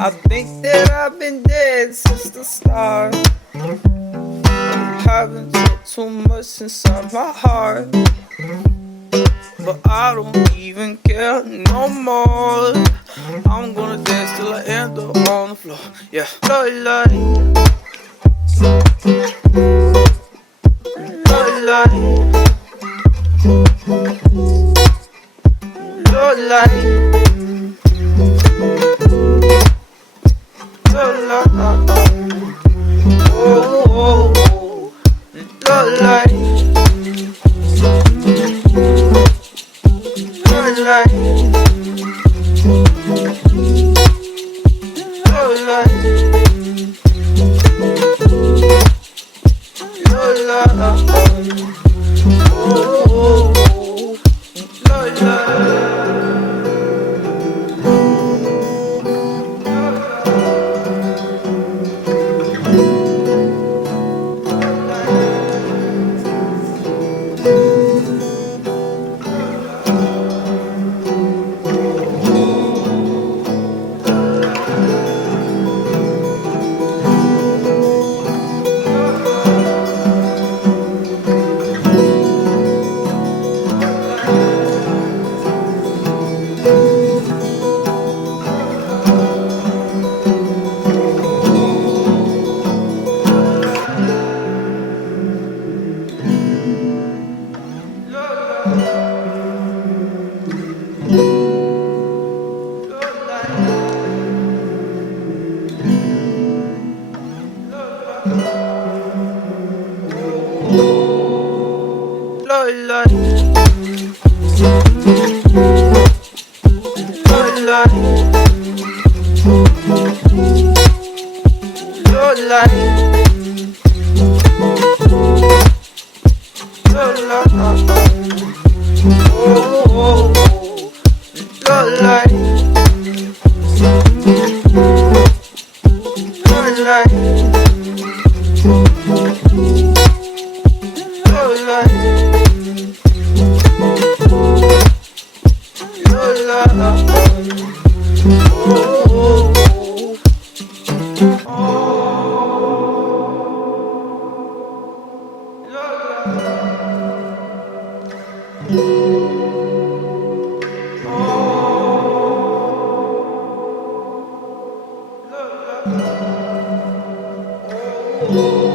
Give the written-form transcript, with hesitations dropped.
I think that I've been dead since the start. I haven't took too much inside my heart, but I don't even care no more. I'm gonna dance till I end up on the floor. Yeah, love, love, love, love, love, love, oh, oh, oh, love, love, Oh,